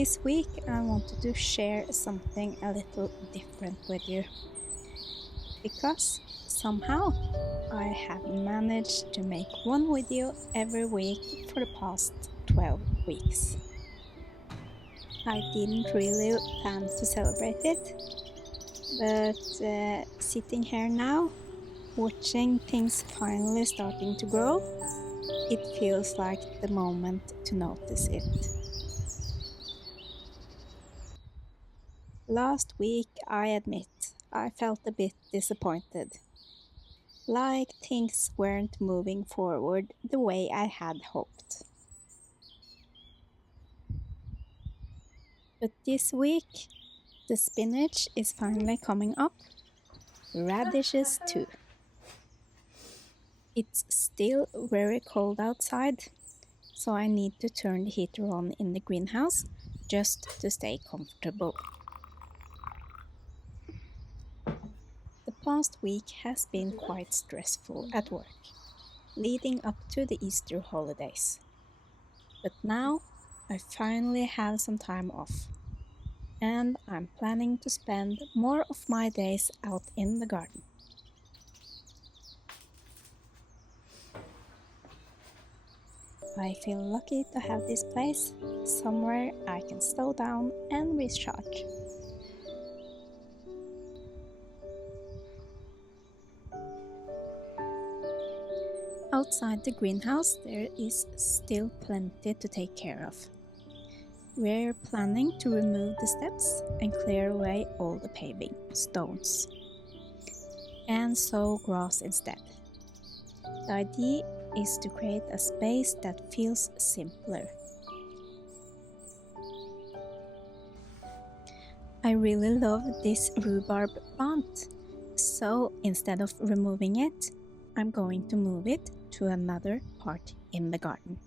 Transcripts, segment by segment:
This week I wanted to share something a little different with you because somehow I have managed to make one video every week for the past 12 weeks. I didn't really plan to celebrate it, but sitting here now, watching things finally starting to grow, it feels like the moment to notice it. Last week, I admit, I felt a bit disappointed. Like things weren't moving forward the way I had hoped. But this week, the spinach is finally coming up. Radishes too. It's still very cold outside, so I need to turn the heater on in the greenhouse just to stay comfortable. The past week has been quite stressful at work, leading up to the Easter holidays. But now I finally have some time off, and I'm planning to spend more of my days out in the garden. I feel lucky to have this place, somewhere I can slow down and recharge. Outside the greenhouse there is still plenty to take care of. We're planning to remove the steps and clear away all the paving stones and sow grass instead. The idea is to create a space that feels simpler. I really love this rhubarb plant, so instead of removing it, I'm going to move it to another part in the garden.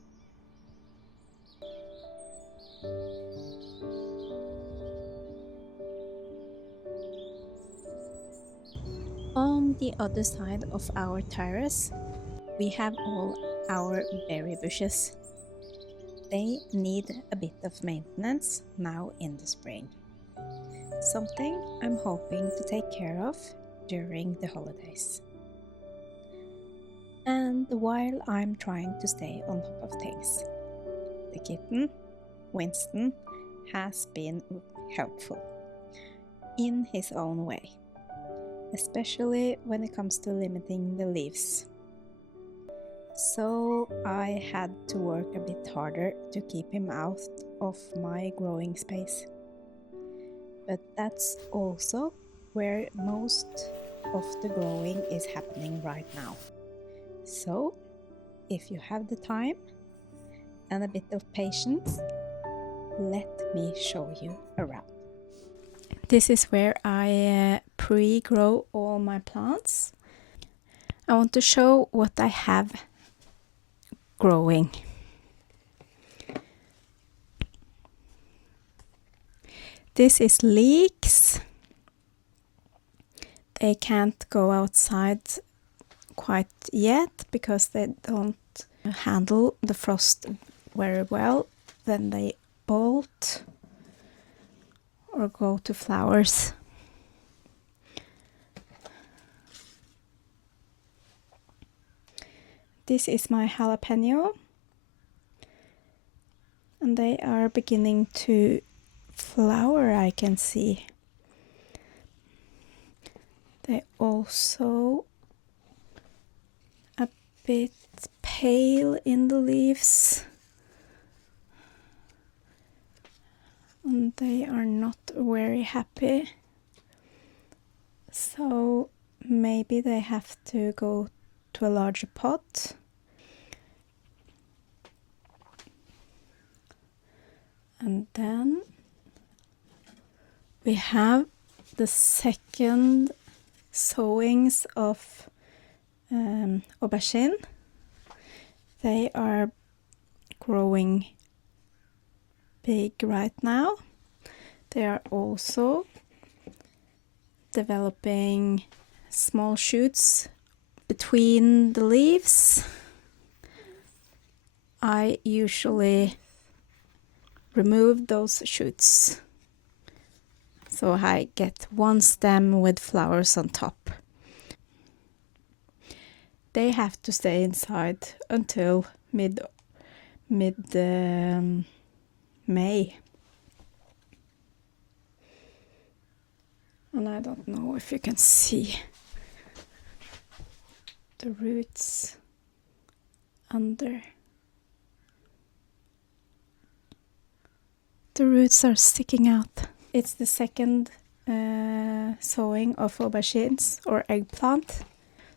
On the other side of our terrace, we have all our berry bushes. They need a bit of maintenance now in the spring. Something I'm hoping to take care of during the holidays. And while I'm trying to stay on top of things, the kitten, Winston, has been helpful in his own way, especially when it comes to limiting the leaves. So I had to work a bit harder to keep him out of my growing space. But that's also where most of the growing is happening right now. So, if you have the time and a bit of patience, let me show you around. This is where I pre-grow all my plants. I want to show what I have growing. This is leeks. They can't go outside quite yet because they don't handle the frost very well. Then they bolt or go to flowers. This is my jalapeno, and they are beginning to flower, I can see. They also a bit pale in the leaves, and they are not very happy, so maybe they have to go to a larger pot. And then we have the second sowings of aubergine. They are growing big right now. They are also developing small shoots between the leaves. I usually remove those shoots. So I get one stem with flowers on top. They have to stay inside until mid May. And I don't know if you can see the roots under. The roots are sticking out. It's the second sowing of aubergines or eggplant.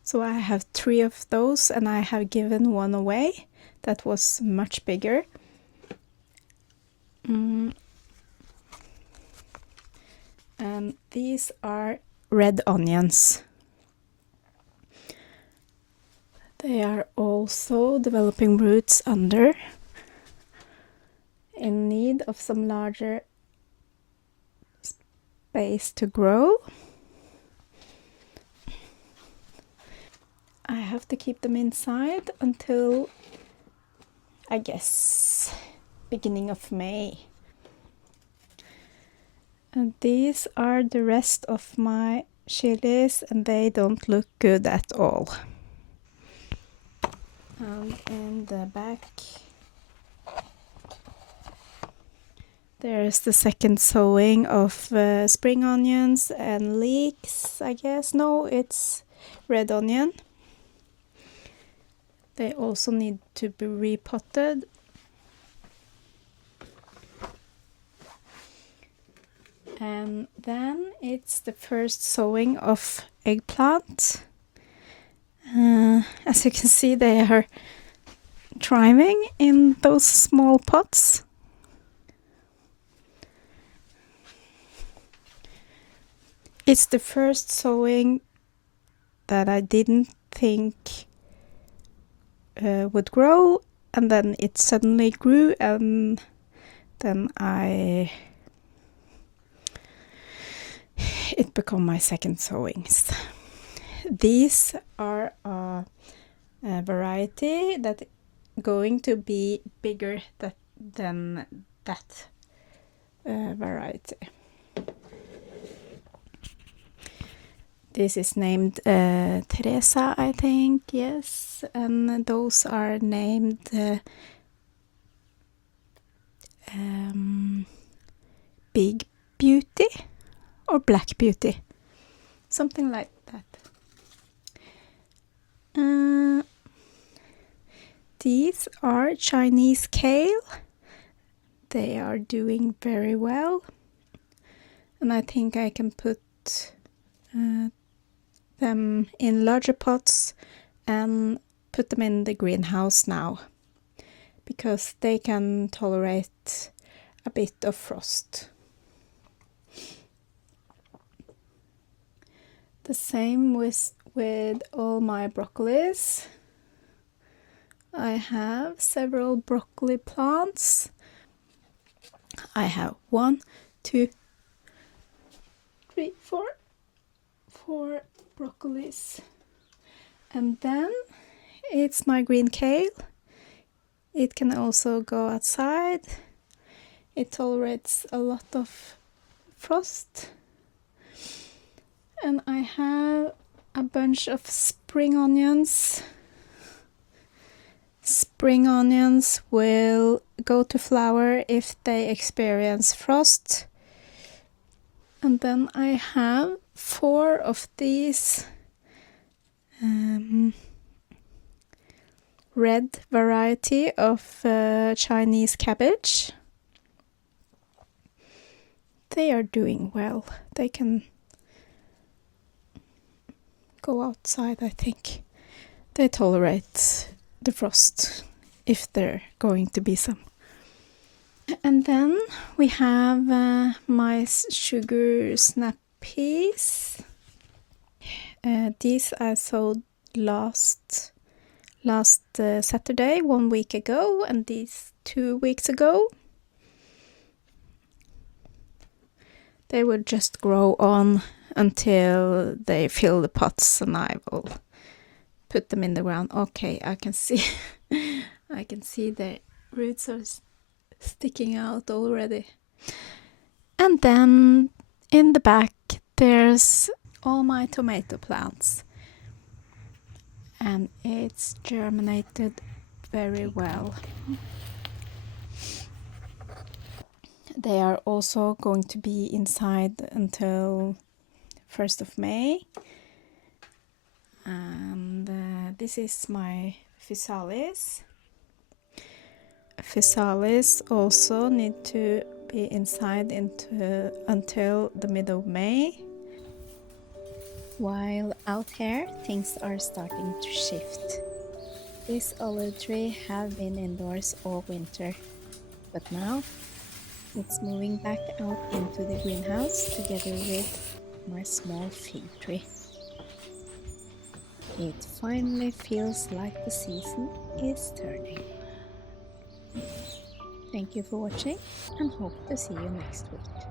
So I have 3 of those and I have given one away that was much bigger. And these are red onions. They are also developing roots under, in need of some larger space to grow. I have to keep them inside until, I guess, beginning of May. And these are the rest of my chilies and they don't look good at all. And in the back there's the second sowing of spring onions and leeks, I guess. No, it's red onion. They also need to be repotted. And then it's the first sowing of eggplant. As you can see, they are thriving in those small pots. It's the first sowing that I didn't think would grow, and then it suddenly grew, and then it became my second sowings. These are a variety that going to be bigger than that variety. This is named Teresa, I think, yes, and those are named Big Beauty or Black Beauty, something like that. These are Chinese kale. They are doing very well, and I think I can put them in larger pots and put them in the greenhouse now, because they can tolerate a bit of frost. The same with all my broccolis. I have several broccoli plants. I have 1, 2, 3, 4 broccolis. And then it's my green kale. It can also go outside. It tolerates a lot of frost. And I have a bunch of spring onions. Spring onions will go to flower if they experience frost. And then I have 4 of these red variety of Chinese cabbage. They are doing well. They can go outside, I think. They tolerate the frost if there going to be some. And then we have my sugar snap peas. These I sowed last Saturday, 1 week ago, and these 2 weeks ago. They will just grow on until they fill the pots, and I will put them in the ground. Okay, I can see I can see the roots are sticking out already. And then in the back there's all my tomato plants. And it's germinated very well. They are also going to be inside until 1st of May. And this is my physalis. Physalis also need to be inside until the middle of May. While out here things are starting to shift. This olive tree have been indoors all winter, but now it's moving back out into the greenhouse together with my small fig tree. It finally feels like the season is turning. Thank you for watching and hope to see you next week.